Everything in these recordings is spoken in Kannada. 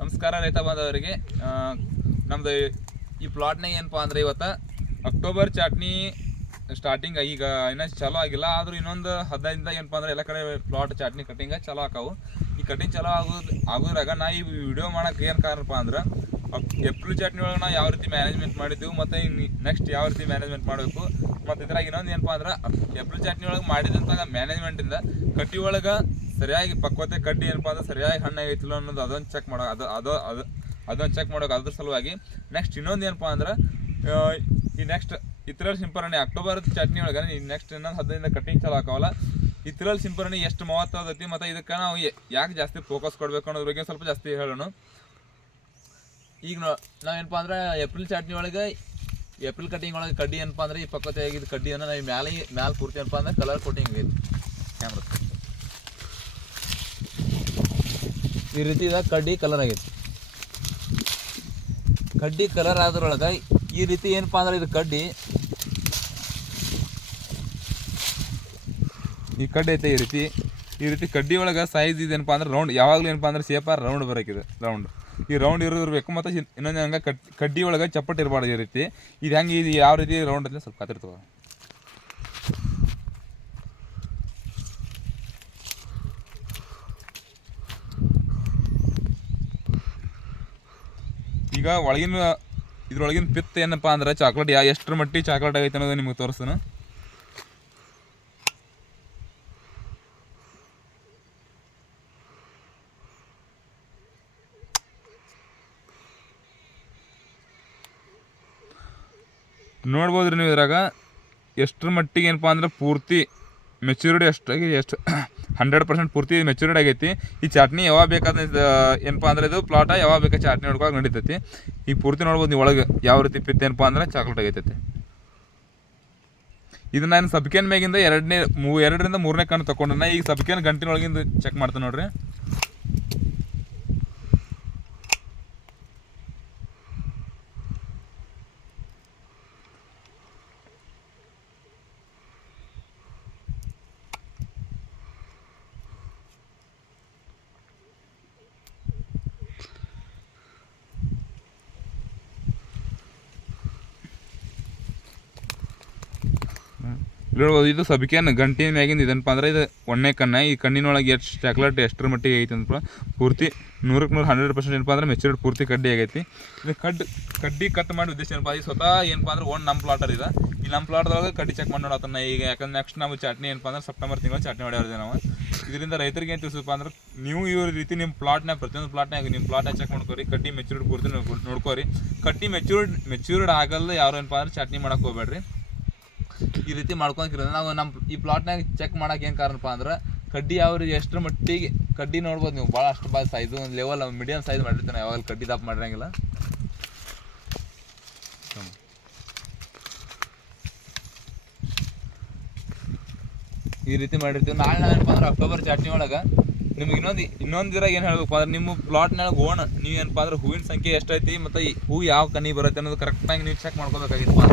ನಮಸ್ಕಾರ ರೈತ ಬಾಂಧವರಿಗೆ. ನಮ್ದು ಈ ಪ್ಲಾಟ್ನಾಗ ಏನಪ್ಪ ಅಂದ್ರೆ ಇವತ್ತು ಅಕ್ಟೋಬರ್ ಚಾಟ್ನಿ ಸ್ಟಾರ್ಟಿಂಗ್ ಈಗ ಇನ್ನೂ ಚಲೋ ಆಗಿಲ್ಲ. ಆದರೂ ಇನ್ನೊಂದು ಹದಿನೈದಿಂದ ಏನಪ್ಪ ಅಂದ್ರೆ ಎಲ್ಲ ಕಡೆ ಪ್ಲಾಟ್ ಚಾಟ್ನಿ ಕಟಿಂಗ ಚಲೋ ಆಕಾವು ಈ ಕಟಿಂಗ್ ಚಲೋ ಆಗೋದು ಆಗೋದ್ರಾಗ ನಾ ಈ ವಿಡಿಯೋ ಮಾಡಕ್ಕೆ ಏನು ಕಾರಣಪ್ಪ ಅಂದ್ರೆ ಏಪ್ರಿಲ್ ಚಟ್ನಿ ಒಳಗೆ ನಾವು ಯಾವ ರೀತಿ ಮ್ಯಾನೇಜ್ಮೆಂಟ್ ಮಾಡಿದ್ದೆವು ಮತ್ತು ನೆಕ್ಸ್ಟ್ ಯಾವ ರೀತಿ ಮ್ಯಾನೇಜ್ಮೆಂಟ್ ಮಾಡಬೇಕು ಮತ್ತು ಇದ್ರಾಗ ಇನ್ನೊಂದು ಏನಪ್ಪ ಅಂದ್ರೆ ಎಪ್ರಿಲ್ ಚಟ್ನಿ ಒಳಗೆ ಮಾಡಿದಂಥ ಮ್ಯಾನೇಜ್ಮೆಂಟಿಂದ ಕಟ್ಟಿ ಒಳಗೆ ಸರಿಯಾಗಿ ಪಕ್ವತೆ ಕಡ್ಡಿ ಏನಪ್ಪ ಅಂದ್ರೆ ಸರಿಯಾಗಿ ಹಣ್ಣಾಗೈತಿಲ್ಲ ಅನ್ನೋದು ಅದೊಂದು ಚೆಕ್ ಮಾಡೋ, ಅದು ಅದು ಅದು, ಅದೊಂದು ಚೆಕ್ ಮಾಡೋಕೆ ಅದ್ರ ಸಲುವಾಗಿ ನೆಕ್ಸ್ಟ್ ಇನ್ನೊಂದು ಏನಪ್ಪ ಅಂದ್ರೆ ಈ ನೆಕ್ಸ್ಟ್ ಇತರಲ್ ಸಿಂಪರಣೆ ಅಕ್ಟೋಬರ್ ಚಟ್ನಿ ಒಳಗೆ ಈ ನೆಕ್ಸ್ಟ್ ಇನ್ನೊಂದು ಹದಿನೈದು ಕಟ್ಟಿಂಗ್ ಚಲೋ ಹಾಕೋಲ್ಲ ಇತರಲ್ ಸಿಂಪರಣೆ ಎಷ್ಟು ಮಹತ್ವ ಆದೈತಿ, ಮತ್ತು ಇದಕ್ಕೆ ನಾವು ಯಾಕೆ ಜಾಸ್ತಿ ಫೋಕಸ್ ಕೊಡಬೇಕು ಅನ್ನೋದ್ರ ಬಗ್ಗೆ ಸ್ವಲ್ಪ ಜಾಸ್ತಿ ಹೇಳೋಣ. ಈಗ ನಾವೇನಪ್ಪ ಅಂದ್ರೆ ಏಪ್ರಿಲ್ ಚಟ್ನಿ ಒಳಗೆ ಏಪ್ರಿಲ್ ಕಟಿಂಗ್ ಒಳಗೆ ಕಡ್ಡಿ ಏನಪ್ಪ ಅಂದ್ರೆ, ಈ ಪಕ್ಕತೆ ಆಗಿದ್ದು ಕಡ್ಡಿಯನ್ನು ನಾವು ಮ್ಯಾಲೆ ಮ್ಯಾಲೆ ಪೂರ್ತಿ ಅಂದ್ರೆ ಕಲರ್ ಕೋಟಿಂಗ್ ಆಗೈತಿ ಕ್ಯಾಮ್ರಾ ಈ ರೀತಿ ಇದಾಗ ಕಡ್ಡಿ ಕಲರ್ ಆಗೈತಿ. ಕಡ್ಡಿ ಕಲರ್ ಆದ್ರೊಳಗೆ ಈ ರೀತಿ ಏನಪ್ಪ ಅಂದ್ರೆ ಇದು ಕಡ್ಡಿ. ಈ ಕಡ್ಡಿ ಐತೆ ಈ ರೀತಿ. ಈ ರೀತಿ ಕಡ್ಡಿ ಒಳಗೆ ಸೈಜ್ ಇದೇನಪ್ಪ ಅಂದ್ರೆ ರೌಂಡ್ ಯಾವಾಗಲೂ ಏನಪ್ಪ ಅಂದ್ರೆ ಸೇಪಾರ್ ರೌಂಡ್ ಬರೋಕಿದೆ ರೌಂಡ್ ಈ ರೌಂಡ್ ಇರೋದಿರ್ಬೇಕು ಮತ್ತು ಇನ್ನೊಂದು ಹಂಗೆ ಕಡ್ಡಿ ಒಳಗೆ ಚಪ್ಪಟ ಇರಬಾರ್ದು ಈ ರೀತಿ. ಇದು ಹೆಂಗೆ, ಇದು ಯಾವ ರೀತಿ ರೌಂಡ್ ಅಂತ ಸ್ವಲ್ಪ ಕತ್ತಿರ್ತವೆ ಈಗ ಒಳಗಿನ, ಇದ್ರೊಳಗಿನ ಪಿತ್ ಏನಪ್ಪ ಅಂದ್ರೆ ಚಾಕ್ಲೇಟ್ ಯಾ ಎಷ್ಟರ ಮಟ್ಟಿಗೆ ಚಾಕ್ಲೇಟ್ ಆಗೈತೆ ಅನ್ನೋದು ನಿಮಗೆ ತೋರಿಸ್ತಾನೆ. ನೋಡ್ಬೋದ್ರಿ ನೀವು ಇದ್ರಾಗ ಎಷ್ಟರ ಮಟ್ಟಿಗೆ ಏನಪ್ಪ ಅಂದ್ರೆ ಪೂರ್ತಿ ಮೆಚ್ಯೂರಿಟಿ ಎಷ್ಟಾಗಿ ಎಷ್ಟು ಹಂಡ್ರೆಡ್ ಪರ್ಸೆಂಟ್ ಪೂರ್ತಿ ಮೆಚೂರ್ಡ್ ಆಗೈತಿ. ಈ ಚಟ್ನಿ ಯಾವಾಗ ಬೇಕಾದ ಏನಪ್ಪ ಅಂದ್ರೆ ಇದು ಪ್ಲಾಟ ಯಾವಾಗ ಬೇಕಾ ಚಟ್ನಿ ನೋಡ್ಕೊಳಕ್ಕೆ ನಡೀತೈತಿ. ಈಗ ಪೂರ್ತಿ ನೋಡ್ಬೋದು ನೀವು ಒಳಗೆ ಯಾವ ರೀತಿ ಪಿತ್ತ ಏನಪ್ಪ ಅಂದ್ರೆ ಚಾಕ್ಲೇಟ್ ಆಗೈತೈತಿ. ಇದು ನಾನು ಸಬ್ಕೇನ್ ಮ್ಯಾಗಿಂದ ಎರಡನೇ ಮೂ, ಎರಡರಿಂದ ಮೂರನೇ ಕಣ್ಣು ತಗೊಂಡ ಈಗ ಸಬ್ಕೇನ್ ಗಂಟಿನೊಳಗಿಂದ ಚೆಕ್ ಮಾಡ್ತೇನೆ ನೋಡ್ರಿ. ನೋಡ್ಬೋದು ಇದು ಸಬಿಕೇನ್ ಗಂಟಿನ ಮ್ಯಾಗಿಂದ ಇದನ್ನಪ್ಪ ಅಂದ್ರೆ ಇದು ಒಣ್ಣೆ ಕಣ್ಣ ಈ ಕಣ್ಣಿನೊಳಗೆ ಎಷ್ಟು ಚಾಕ್ಲೇಟ್ ಎಷ್ಟರ ಮಟ್ಟಿಗೆ ಐತಿ ಅಂದ್ರೆ ಪೂರ್ತಿ ನೂರಕ್ಕೆ ನೂರು ಹಂಡ್ರೆಡ್ ಪರ್ಸೆಂಟ್ ಏನಪ್ಪ ಅಂದ್ರೆ ಮೆಚೂರ್ಡ್ ಪೂರ್ತಿ ಕಡ್ಡಿ ಆಗೈತಿ. ಇದು ಕಡ್ಡಿ ಕಡ್ಡಿ ಕಟ್ ಮಾಡಿ ಉದ್ದೇಶ ಏನಪ್ಪ, ಈ ಸ್ವತಃ ಏನಪ್ಪ ಅಂದ್ರೆ ಒಂದು ನಮ್ಮ ಪ್ಲಾಟರ್ ಇದೆ. ಈ ನಮ್ಮ ಪ್ಲಾಟ್ದೊಳಗೆ ಕಡ್ಡಿ ಚೆಕ್ ಮಾಡಿ ನೋಡೋತನ ಈಗ ಯಾಕಂದ್ರೆ ನೆಕ್ಸ್ಟ್ ನಾವು ಚಟ್ನಿ ಏನಪ್ಪ ಅಂದ್ರೆ ಸೆಪ್ಟೆಂಬರ್ ತಿಂಗಳು ಚಟ್ನಿ ಹೊಡೆಯೋದೇ ನಾವು. ಇದರಿಂದ ರೈತರಿಗೆ ಏನು ತಿಳಿಸಪ್ಪ ಅಂದ್ರೆ ನೀವು ಇವ್ರ ರೀತಿ ನಿಮ್ಮ ಪ್ಲಾಟ್ನಾಗ ಪ್ರತಿಯೊಂದು ಪ್ಲಾಟ್ನಾಗ ನಿಮ್ಮ ಪ್ಲಾಟ್ ಚೆಕ್ ಮಾಡ್ಕೋರಿ. ಕಡ್ಡಿ ಮೆಚೂರ್ಡ್ ಪೂರ್ತಿ ನೋಡ್ಕೊ- ನೋಡ್ಕೋರಿ. ಕಡ್ಡಿ ಮೆಚೂರ್ಡ್ ಮೆಚೂರ್ಡ್ ಆಗಲ್ಲ ಯಾರು ಏನಪ್ಪ ಅಂದ್ರೆ ಚಟ್ನಿ ಮಾಡೋಕೆ ಹೋಗ್ಬೇಡ್ರಿ ಈ ರೀತಿ ಮಾಡ್ಕೊಂತಿರೋದು ನಾವು ನಮ್ಮ ಈ ಪ್ಲಾಟ್ನಾಗ ಚೆಕ್ ಮಾಡೋಕೆ ಏನು ಕಾರಣಪ್ಪ ಅಂದ್ರೆ ಕಡ್ಡಿ ಅವ್ರಿಗೆ ಎಷ್ಟರ ಮಟ್ಟಿಗೆ ಕಡ್ಡಿ ನೋಡ್ಬೋದು ನೀವು. ಭಾಳ ಅಷ್ಟು ಭಾಳ ಸೈಜು ಒಂದು ಲೆವೆಲ್ ಮೀಡಿಯಮ್ ಸೈಜ್ ಮಾಡಿರ್ತಾನೆ ಯಾವಾಗ ಕಡ್ಡಿ ದಪ್ಪ ಮಾಡಿರಂಗಿಲ್ಲ. ಈ ರೀತಿ ಮಾಡಿರ್ತೀವಿ. ನಾಳೆ ನಾವೇನಪ್ಪ ಅಂದ್ರೆ ಅಕ್ಟೋಬರ್ ಚಾಟ್ನಿ ಒಳಗೆ ನಿಮ್ಗೆ ಇನ್ನೊಂದು ಇನ್ನೊಂದು ಇದ್ರಾಗ ಏನು ಹೇಳ್ಬೇಕು ಅಂದ್ರೆ ನಿಮ್ಮ ಪ್ಲಾಟ್ನಾಗ ಓಣ. ನೀವು ಏನಪ್ಪ ಅಂದ್ರೆ ಹೂವಿನ ಸಂಖ್ಯೆ ಎಷ್ಟೈತಿ ಮತ್ತು ಹೂ ಯಾವ ಕನಿ ಬರುತ್ತೆ ಅನ್ನೋದು ಕರೆಕ್ಟಾಗಿ ನೀವು ಚೆಕ್ ಮಾಡ್ಕೋಬೇಕಾಗಿತ್ತಪ್ಪ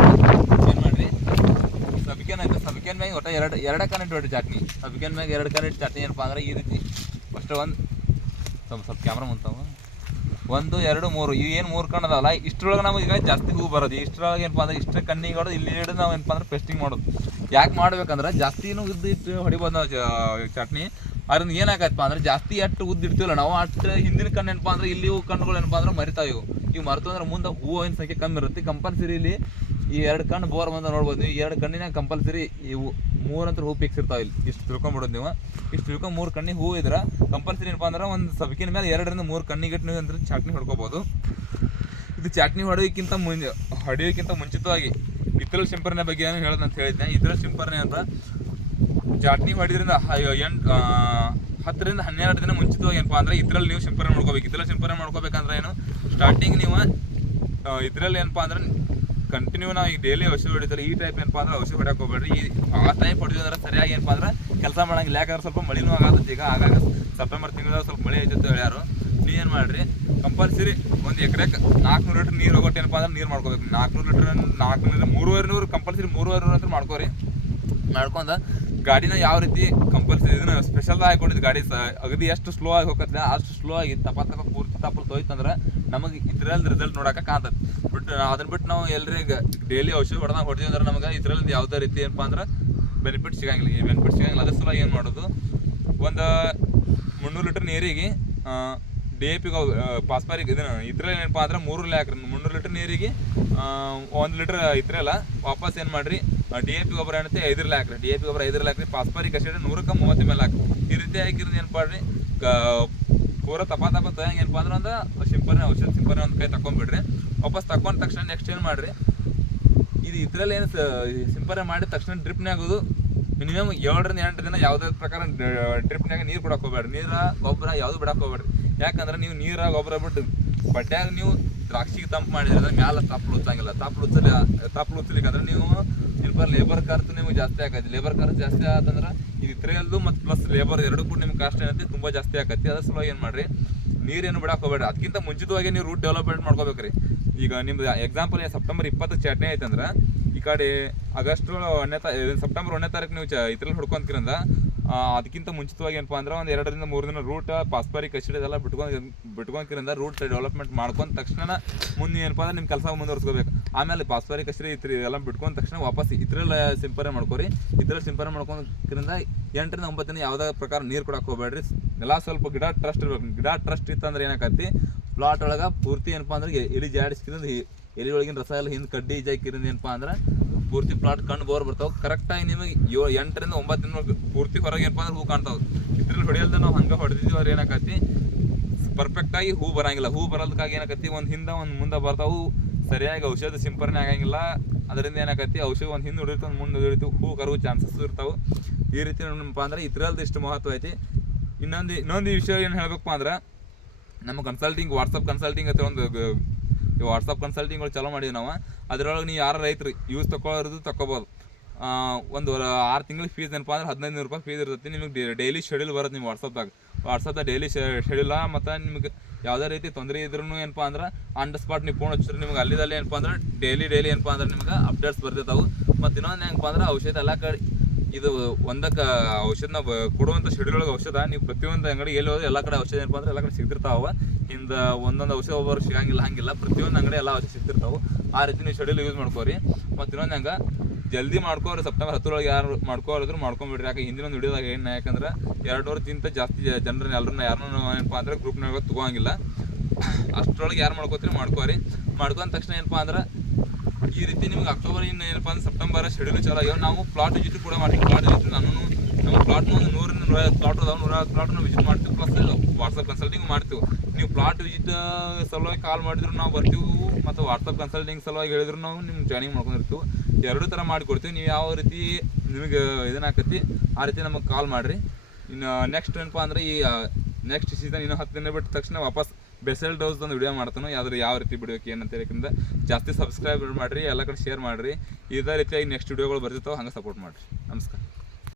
ಅಂದ್ರೆ ಆಯ್ತು. ಸಬಿಕೆನ್ ಸಬ್ಕೇನ್ ಸಬ್ಕೇನ್ ಮ್ಯಾಗ ಒಟ್ಟು ಎರಡು, ಎರಡೇ ಕನೆಟ್ ಇಟ್ಟು ಚಟ್ನಿ. ಸಬಿಕೆನ್ ಮ್ಯಾಗ ಎರಡು ಕನೆಟ್ ಚಟ್ನಿ ಏನಪ್ಪ ಅಂದ್ರೆ ಈ ರೀತಿ. ಫಸ್ಟ್ ಒಂದು, ಸ್ವಲ್ಪ ಸ್ವಲ್ಪ ಕ್ಯಾಮ್ರಾ ಮುಂತಾವ ಒಂದು, ಎರಡು, ಮೂರು. ಇವು ಏನು ಮೂರು ಕಣ್ಣದಲ್ಲ, ಇಷ್ಟರೊಳಗೆ ನಮಗೆ ಈಗ ಜಾಸ್ತಿ ಹೂ ಬರೋದು. ಇಷ್ಟರೊಳಗೆ ಏನಪ್ಪ ಅಂದ್ರೆ ಇಷ್ಟ ಕಣ್ಣಿಗೆ ಹೊಡೆದು ಇಲ್ಲಿ ಹಿಡಿದು ನಾವು ಏನಪ್ಪ ಅಂದ್ರೆ ಪೇಸ್ಟಿಂಗ್ ಮಾಡೋದು. ಯಾಕೆ ಮಾಡ್ಬೇಕಂದ್ರೆ ಜಾಸ್ತಿನೂ ಉದ್ದ ಇಟ್ಟು ಹೊಡಿಬೋದು ನಾವು ಚಟ್ನಿ. ಅದ್ರಿಂದ ಏನಾಗತ್ತಪ್ಪ ಅಂದ್ರೆ ಜಾಸ್ತಿ ಅಟ್ಟು ಉದ್ದು ಇಡ್ತೀವಲ್ಲ ನಾವು, ಅಷ್ಟು ಹಿಂದಿನ ಕಣ್ಣು ಏನಪ್ಪ ಅಂದ್ರೆ ಇಲ್ಲಿ ಹೂ ಕಣ್ಣುಗಳು ಏನಪ್ಪ ಅಂದ್ರೆ ಮರಿತಾವೆ ಇವು. ಇವು ಮರೆತು ಅಂದ್ರೆ ಮುಂದೆ ಹೂವಿನ ಸಂಖ್ಯೆ ಕಮ್ಮಿ ಇರುತ್ತೆ. ಕಂಪಲ್ಸರಿ ಇಲ್ಲಿ ಈ ಎರಡು ಕಣ್ಣು ಬೋರ್ ಬಂದ ನೋಡ್ಬೋದು. ನೀವು ಎರಡು ಕಣ್ಣಿನ ಕಂಪಲ್ಸರಿ ಇವು ಮೂರಂತ್ರ ಹೂ ಪಿಕ್ಸ್ ಇರ್ತಾವೆ ಇಲ್ಲಿ. ಇಷ್ಟು ತಿಳ್ಕೊಂಬಿಡೋದು ನೀವು. ಇಷ್ಟು ತಿಳ್ಕೊಂಡು ಮೂರು ಕಣ್ಣಿಗೆ ಹೂ ಇದ್ರೆ ಕಂಪಲ್ಸರಿ ಏನಪ್ಪ ಅಂದ್ರೆ ಒಂದು ಸಬ್ಕಿನ ಮೇಲೆ ಎರಡರಿಂದ ಮೂರು ಕಣ್ಣಿಗೆ ನೀವು ಅಂದ್ರೆ ಚಾಟ್ನಿ ಹೊಡ್ಕೋಬೋದು. ಇದು ಚಾಟ್ನಿ ಹೊಡೆಯೋಕ್ಕಿಂತ ಮುಂಚೆ ಹೊಡೆಯೋಕ್ಕಿಂತ ಮುಂಚಿತವಾಗಿ ಇತರ ಸಿಂಪರಣೆ ಬಗ್ಗೆ ಏನು ಅಂತ ಹೇಳಿದ್ದೆ. ಇತರ ಸಿಂಪರಣೆ ಅಂತ ಚಟ್ನಿ ಹೊಡೆದ್ರಿಂದ ಎಂಟು ಹತ್ತರಿಂದ ಹನ್ನೆರಡು ದಿನ ಮುಂಚಿತವಾಗಿ ಏನಪ್ಪ ಅಂದ್ರೆ ಇದ್ರಲ್ಲಿ ನೀವು ಸಿಂಪರಣೆ ಮಾಡ್ಕೋಬೇಕು. ಇದ್ರಲ್ಲಿ ಸಿಂಪರಣೆ ಮಾಡ್ಕೋಬೇಕಂದ್ರೆ ಏನು? ಸ್ಟಾರ್ಟಿಂಗ್ ನೀವು ಇದರಲ್ಲಿ ಏನಪ್ಪ ಅಂದ್ರೆ ಕಂಟಿನ್ಯೂ ನಾವು ಈಗ ಡೈಲಿ ಔಷಧಿ ಹೊಡಿತಾರೆ. ಈ ಟೈಪ್ ಏನಪ್ಪ ಅಂದ್ರೆ ಔಷಧಿ ಹೊಡಕ್ ಹೋಗ್ಬೇಡ್ರಿ. ಈ ಆ ಟೈಪ್ ಹೊಡಿಯೋದ್ರೆ ಸರಿಯಾಗಿ ಏನಪ್ಪ ಅಂದ್ರೆ ಕೆಲಸ ಮಾಡಂಗಿಲ್ಲ. ಯಾಕಂದ್ರೆ ಸ್ವಲ್ಪ ಮಳಿನೂ ಆಗತ್ತೆ ಈಗ ಆಗಾಗ ಸೆಪ್ಟೆಂಬರ್ ತಿಂಗಳ ಸ್ವಲ್ಪ ಮಳೆ ಐತೆ ಹೇಳ್ಯಾರು. ನೀವೇನು ಮಾಡ್ರಿ? ಕಂಪಲ್ಸರಿ ಒಂದು ಎಕರೆಗೆ ನಾಲ್ಕುನೂರು ಲೀಟ್ರ್ ನೀರು ಹೋಗೋಟ್ಟು ಏನಪ್ಪ ಅಂದ್ರೆ ನೀರು ಮಾಡ್ಕೋಬೇಕು. ನಾಲ್ಕುನೂರು ಲೀಟ್ರ್ ನಾಲ್ಕುನೂರು ಮೂರುವರೆ ನೂರು ಕಂಪಲ್ಸರಿ ಮೂರುವರೆ ನೂರು ಅಂತ ಮಾಡ್ಕೋರಿ. ಮಾಡ್ಕೊಂಡ ಗಾಡಿನ ಯಾವ ರೀತಿ ಕಂಪಲ್ಸರಿ ಇದನ್ನ ಸ್ಪೆಷಲ್ ಹಾಕೊಂಡಿದ್ದು ಗಾಡಿ ಅಗದಿ ಎಷ್ಟು ಸ್ಲೋ ಆಗಿ ಹೋಗತ್ತೆ ಅಷ್ಟು ಸ್ಲೋ ಆಗಿ ತಪ ತಪ ಪೂರ್ತಿ ತಪ್ಪಲ್ ಅಂದ್ರೆ ನಮಗೆ ಇದ್ರಲ್ಲಿ ರಿಸಲ್ಟ್ ನೋಡಕ್ಕೆ ಕಾಣ್ತದೆ ಬಟ್ ಅದನ್ನ ಬಿಟ್ಟು ನಾವು ಎಲ್ಲರಿಗೆ ಡೈಲಿ ಔಷಧ ಹೊಡೆದಾಗ ಹೊಡ್ತೀವಿ ಅಂದ್ರೆ ನಮಗೆ ಇದ್ರಲ್ಲಿ ಯಾವುದೇ ರೀತಿ ಏನಪ್ಪ ಅಂದ್ರೆ ಬೆನಿಫಿಟ್ ಸಿಗಂಗಿಲ್ಲ. ಈ ಬೆನಿಫಿಟ್ ಸಿಗಂಗಿಲ್ಲ. ಅದ್ರ ಸಲ ಏನು ಮಾಡೋದು? ಒಂದು ಮುನ್ನೂರು ಲೀಟ್ರ್ ನೀರಿಗೆ ಡಿ ಎ ಪಿ ಪಾಸ್ಪಾರಿಗೆ ಇದನ್ನ ಇದ್ರಲ್ಲಿ ಏನಪ್ಪ ಅಂದ್ರೆ ಮೂರು ಹಾಕ್ರಿ ಮುನ್ನೂರು ಲೀಟ್ರ್ ನೀರಿಗೆ ಒಂದು ಲೀಟ್ರ್ ಇದ್ರಲ್ಲ ವಾಪಸ್ ಏನು ಮಾಡ್ರಿ? ಡಿ ಎ ಪಿ ಗೊಬ್ಬರ ಏನಂತೆ ಐದರಲ್ಲಿ ಹಾಕ್ರಿ ಡಿ ಎ ಪಿ ಗೊಬ್ಬರ ಐದರಲ್ಲಿ ಹಾಕ್ರಿ ಪಾಸ್ಪಾರಿಕ್ ನೂರಕ್ಕೆ ಮೂವತ್ತು ಮೇಲೆ ಹಾಕ್ರಿ. ಈ ರೀತಿ ಹಾಕಿರೋದು ಏನು ಮಾಡ್ರಿ? ಪೂರ ತಪಾ ತಪ ಏನಪ್ಪ ಅಂದ್ರೆ ಒಂದು ಸಿಂಪರಣೆ ಔಷಧ ಸಿಂಪರಣೆ ಒಂದು ಕೈ ತಕೊಂಡ್ಬಿಡ್ರಿ ವಾಪಸ್ ತಕೊಂಡ ತಕ್ಷಣ ನೆಕ್ಸ್ಟ್ ಏನು ಮಾಡ್ರಿ? ಇದು ಇದರಲ್ಲಿ ಏನು ಸಿಂಪರಣೆ ಮಾಡಿದ ತಕ್ಷಣ ಡ್ರಿಪ್ನೇ ಆಗೋದು ಮಿನಿಮಮ್ ಎರಡರಿಂದ ಎಂಟು ದಿನ ಯಾವುದೇ ಪ್ರಕಾರ ಡ್ರಿಪ್ನಾಗ ನೀರು ಕೊಡಕ್ಕೆ ಹೋಗ್ಬೇಡ್ರಿ ನೀರ, ಗೊಬ್ಬರ ಯಾವುದು ಬಿಡಕ್ಕೆ ಹೋಗ್ಬೇಡ್ರಿ ಯಾಕಂದ್ರೆ ನೀವು ನೀರ, ಗೊಬ್ಬರ ಬಿಟ್ಟು ಬಡ್ಡ್ಯಾಗ ನೀವು ದ್ರಾಕ್ಷಿಗೆ ತಂಪು ಮಾಡಿದ್ರೆ ಅದ್ರ ಮ್ಯಾಲ ತಪ್ಪಲು ಉಚ್ಚಂಗಿಲ್ಲ ತಪ್ಪಲು ಉಚ್ಚಲಿ ತಪ್ಪಲು ಉಚ್ಚಲಿಕ್ಕಂದ್ರೆ ನೀವು ಸ್ವಲ್ಪ ಲೇಬರ್ ಖರ್ಚು ನಿಮ್ಗೆ ಜಾಸ್ತಿ ಆಗತ್ತೆ ಲೇಬರ್ ಖರ್ಚು ಜಾಸ್ತಿ ಆತಂದ್ರೆ ಇದು ಇತ್ರೆಯಲ್ಲೂ ಮತ್ತು ಪ್ಲಸ್ ಲೇಬರ್ ಎರಡು ಕೂಡ ನಿಮ್ಗೆ ಕಾಸ್ಟ್ ಏನಂತೆ, ತುಂಬ ಜಾಸ್ತಿ ಆಗತ್ತೆ ಅದ್ರ ಸಲುವಾಗಿ ಏನು ಮಾಡ್ರಿ? ನೀರೇನು ಬಿಡಕ್ಕೆ ಹೋಗ್ಬೇಡ್ರಿ. ಅದಕ್ಕಿಂತ ಮುಂಚಿತವಾಗಿ ನೀವು ರೂಟ್ ಡೆವಲಪ್ಮೆಂಟ್ ಮಾಡ್ಕೋಬೇಕ್ರಿ. ಈಗ ನಿಮ್ದು ಎಕ್ಸಾಂಪಲ್ ಸೆಪ್ಟೆಂಬರ್ ಇಪ್ಪತ್ತು ಚಟ್ನಿ ಐತಂದ್ರೆ ಈ ಕಡೆ ಆಗಸ್ಟ್ ಒಂದನೇ ತಾ ಸೆಪ್ಟೆಂಬರ್ ಒಂದನೇ ತಾರೀಕು ನೀವು ಚ ಇದ್ರಲ್ಲಿ ಹುಡ್ಕೊಂತಿರಂದ ಅದಕ್ಕಿಂತ ಮುಂಚಿತವಾಗಿ ಏನಪ್ಪ ಅಂದ್ರೆ ಒಂದು ಎರಡರಿಂದ ಮೂರು ದಿನ ರೂಟ್ ಪಾಸ್ಪರಿ ಅಸಿಡ್ ಎಲ್ಲ ಬಿಟ್ಕೊಂಡು, ಬಿಟ್ಕೊಂತಿರಿಂದ ರೂಟ್ ಡೆವಲಪ್ಮೆಂಟ್ ಮಾಡ್ಕೊಂಡು ತಕ್ಷಣ ಮುಂದೆ ಏನಪ್ಪ ಅಂದ್ರೆ ನಿಮ್ಮ ಕೆಲಸ ಮುಂದುವರ್ಸ್ಕೋಬೇಕು. ಆಮೇಲೆ ಪಾಸ್ಪಾರಿಕ್ ಅಷ್ಟೇ ಇತ್ರ ಎಲ್ಲ ಬಿಟ್ಕೊಂಡ ತಕ್ಷಣ ವಾಪಸ್ ಇದ್ರಲ್ಲ ಸಿಂಪರಣೆ ಮಾಡ್ಕೊರಿ. ಇದ್ರಲ್ಲಿ ಸಿಂಪರಣೆ ಮಾಡ್ಕೊಂಡ್ರಿಂದ ಎಂಟರಿಂದ ಒಂಬತ್ತು ದಿನ ಯಾವುದೇ ಪ್ರಕಾರ ನೀರು ಕೊಡಕ್ಕೆ ಹೋಗ್ಬೇಡ್ರಿ. ಎಲ್ಲ ಸ್ವಲ್ಪ ಗಿಡ ಟ್ರಸ್ಟ್ ಇರ್ಬೇಕು. ಗಿಡ ಟ್ರಸ್ಟ್ ಇತ್ತಂದ್ರೆ ಏನಾಕತಿ ಪ್ಲಾಟ್ ಒಳಗೆ ಪೂರ್ತಿ ಏನಪ್ಪ ಅಂದ್ರೆ ಎಲಿ ಜಾಡಿಸ್ಕಿರಿಂದ ಎಲಿ ಒಳಗಿನ ರಸ ಎಲ್ಲ ಹಿಂದೆ ಕಡ್ಡಿ ಜಾಕಿರಿಂದ ಏನಪ್ಪ ಅಂದ್ರೆ ಪೂರ್ತಿ ಪ್ಲಾಟ್ ಕಣ್ಣು ಬೋರ್ ಬರ್ತಾವೆ. ಕರೆಕ್ಟಾಗಿ ನಿಮಗೆ ಏಳು ಎಂಟರಿಂದ ಒಂಬತ್ತು ದಿನ ಪೂರ್ತಿ ಹೊರಗೆ ಏನಪ್ಪ ಅಂದ್ರೆ ಹೂ ಕಾಣ್ತಾವೆ. ಇದ್ರಲ್ಲಿ ಹೊಡೆಯಲ್ದ ನಾವು ಹಂಗೆ ಹೊಡೆದಿದ್ದೀವಿ ಅವ್ರು ಏನಾಕತಿ ಪರ್ಫೆಕ್ಟಾಗಿ ಹೂ ಬರಂಗಿಲ್ಲ. ಹೂ ಬರೋದಕ್ಕಾಗಿ ಏನಾಕತಿ ಒಂದು ಹಿಂದೆ, ಒಂದು ಮುಂದೆ ಬರ್ತಾವು. ಸರಿಯಾಗಿ ಔಷಧ ಸಿಂಪರಣೆ ಆಗಂಗಿಲ್ಲ. ಅದರಿಂದ ಏನಾಗತ್ತಿ ಔಷಧ ಒಂದು ಹಿಂದೆ ಹೊಡಿರ್ತಾವೆ, ಒಂದು ಮುಂದೆ ಹೊಡಿತೀವಿ ಹೂ, ಕರುವು ಚಾನ್ಸಸ್ ಇರ್ತಾವೆ. ಈ ರೀತಿ ನೋಡಪ್ಪ ಅಂದ್ರೆ ಇದ್ರಲ್ದು ಇಷ್ಟು ಮಹತ್ವ ಐತಿ. ಇನ್ನೊಂದು ಇನ್ನೊಂದು ವಿಷಯ ಏನು ಹೇಳ್ಬೇಕಪ್ಪ ಅಂದ್ರೆ, ನಮ್ಮ ಕನ್ಸಲ್ಟಿಂಗ್ ವಾಟ್ಸಪ್ ಕನ್ಸಲ್ಟಿಂಗ್ ಅಂತ ಒಂದು ವಾಟ್ಸಪ್ ಕನ್ಸಲ್ಟಿಂಗ್ಗಳು ಚಲೋ ಮಾಡಿವಿ ನಾವು. ಅದರೊಳಗೆ ನೀವು ಯಾರು ರೈತರು ಯೂಸ್ ತಗೊಳ್ಳೋದು ತಗೋಬೋದು ಒಂದು ಆರು ತಿಂಗಳ ಫೀಸ್ ಏನಪ್ಪ ಅಂದ್ರೆ ಹದಿನೈದು ನೂರು ರೂಪಾಯಿ ಫೀಸ್ ಇರ್ತೈತಿ. ನಿಮಗೆ ಡೈಲಿ ಶೆಡ್ಯೂಲ್ ಬರುತ್ತೆ ನಿಮ್ಮ ವಾಟ್ಸಪ್ದಾಗ ವಾಟ್ಸಪ್ದಾಗ ಡೈಲಿ ಶೆಡ್ಯೂಲ ಮತ್ತು ನಿಮಗೆ ಯಾವುದೇ ರೀತಿ ತೊಂದರೆ ಇದ್ರೂ ಏನಪ್ಪ ಅಂದ್ರೆ ಆನ್ ದ ಸ್ಪಾಟ್ ನೀವು ಫೋನ್ ಹಚ್ಚಿದ್ರೆ ನಿಮ್ಗೆ ಅಲ್ಲಿದಲ್ಲಿ ಏನಪ್ಪ ಅಂದ್ರೆ ಡೈಲಿ ಡೈಲಿ ಏನಪ್ಪ ಅಂದ್ರೆ ನಿಮ್ಗೆ ಅಪ್ಡೇಟ್ಸ್ ಬರ್ತಿರ್ತಾವೆ. ಮತ್ತು ಇನ್ನೊಂದು ಏನಪ್ಪ ಅಂದ್ರೆ ಔಷಧ ಎಲ್ಲ ಕಡೆ ಇದು ಒಂದಕ್ಕೆ ಔಷಧನ ಕೊಡುವಂಥ ಶೆಡ್ಯೂಲ್ ಒಳಗೆ ಔಷಧ ನೀವು ಪ್ರತಿಯೊಂದು ಅಂಗಡಿ ಎಲ್ಲಿ ಹೋದ್ರೆ ಎಲ್ಲ ಕಡೆ ಔಷಧ ಏನಪ್ಪ ಅಂದ್ರೆ ಎಲ್ಲ ಕಡೆ ಸಿಗ್ತಿರ್ತಾವ. ಹಿಂದ ಒಂದೊಂದು ಔಷಧ ಒಬ್ಬರು ಸಿಗಂಗಿಲ್ಲ, ಹಂಗಿಲ್ಲ. ಪ್ರತಿಯೊಂದು ಅಂಗಡಿ ಎಲ್ಲ ಔಷಧ ಸಿಗ್ತಿರ್ತಾವೆ. ಆ ರೀತಿ ನೀವು ಶೆಡ್ಯೂಲ್ ಯೂಸ್ ಮಾಡ್ಕೋರಿ. ಮತ್ತು ಇನ್ನೊಂದು ಹಂಗೆ ಜಲ್ದಿ ಮಾಡ್ಕೋರಿ ಸೆಪ್ಟೆಂಬರ್ ಹತ್ತರೊಳಗೆ ಯಾರು ಮಾಡ್ಕೋರಿದ್ರು ಮಾಡ್ಕೊಂಬಿಡ್ರಿ. ಯಾಕೆ ಹಿಂದಿನ ಒಂದು ವಿಡಿಯೋದಾಗ ಏನು ಯಾಕಂದ್ರೆ ಎರಡು ವರ್ಷದಿಂದ ಜಾಸ್ತಿ ಜನರನ್ನ ಎಲ್ಲರನ್ನ ಯಾರನ್ನೂ ಏನಪ್ಪ ಅಂದ್ರೆ ಗ್ರೂಪ್ನಾಗ ತಗೋಂಗಿಲ್ಲ. ಅಷ್ಟರೊಳಗೆ ಯಾರು ಮಾಡ್ಕೋತೀರಿ ಮಾಡ್ಕೋರಿ. ಮಾಡ್ಕೊಂಡ ತಕ್ಷಣ ಏನಪ್ಪ ಅಂದ್ರೆ ಈ ರೀತಿ ನಿಮ್ಗೆ ಅಕ್ಟೋಬರ್ ಇನ್ನು ಏನಪ್ಪ ಅಂದ್ರೆ ಸೆಪ್ಟೆಂಬರ್ ಶೆಡ್ಯೂಲ್ ಚಲೋ ಆಗ್ಯಾವ. ನಾವು ಪ್ಲಾಟ್ ಜೊತೆ ಕೂಡ ಮಾಡಿ ಪ್ಲಾಟ್ ಜೊತೆ ನಾನು ನಮ್ಮ ಪ್ಲಾಟ್ ಒಂದು ನೂರಿಂದ ನೂರೈವತ್ತು ಪ್ಲಾಟ್ ಅದಾವ ನೂರೈವತ್ತು ಪ್ಲಾಟ್ ನಾವು ವಿಸಿಟ್ ಮಾಡ್ತೀವಿ. ಪ್ಲಸ್ ವಾಟ್ಸಪ್ ಕನ್ಸಲ್ಟಿಂಗ್ ಮಾಡ್ತೀವಿ. ನೀವು ಪ್ಲಾಟ್ ವಿಸಿಟ್ ಸಲುವಾಗಿ ಕಾಲ್ ಮಾಡಿದ್ರು ನಾವು ಬರ್ತೀವಿ, ಮತ್ತು ವಾಟ್ಸಪ್ ಕನ್ಸಲ್ಟಿಂಗ್ ಸಲುವಾಗಿ ಹೇಳಿದ್ರು ನಾವು, ನಿಮ್ಗೆ ಜಾಯ್ನಿಂಗ್ ಮಾಡ್ಕೊಂಡಿರ್ತೀವಿ. ಎರಡೂ ಥರ ಮಾಡಿಕೊಡ್ತೀವಿ. ನೀವು ಯಾವ ರೀತಿ ನಿಮಗೆ ಇದನ್ನಾಕತಿ ಆ ರೀತಿ ನಮಗೆ ಕಾಲ್ ಮಾಡಿರಿ. ಇನ್ನು ನೆಕ್ಸ್ಟ್ ಏನಪ್ಪ ಅಂದ್ರೆ ಈ ನೆಕ್ಸ್ಟ್ ಸೀಸನ್ ಇನ್ನೂ ಹತ್ತು ದಿನ ಬಿಟ್ಟ ತಕ್ಷಣ ವಾಪಸ್ ಬೆಸಲ್ ಡೋಸ್ ಒಂದು ವಿಡಿಯೋ ಮಾಡ್ತಾನೆ. ಯಾವ್ದು ಯಾವ ರೀತಿ ಬಿಡಬೇಕು ಏನಂತ ಹೇಳಕ್ಕಿಂತ ಜಾಸ್ತಿ ಸಬ್ಸ್ಕ್ರೈಬ್ ಮಾಡಿರಿ, ಎಲ್ಲ ಕಡೆ ಶೇರ್ ಮಾಡಿರಿ. ಇದೇ ರೀತಿಯಾಗಿ ನೆಕ್ಸ್ಟ್ ವಿಡಿಯೋಗಳು ಬರ್ತಿರ್ತಾವೆ, ಹಂಗೆ ಸಪೋರ್ಟ್ ಮಾಡಿರಿ. ನಮಸ್ಕಾರ.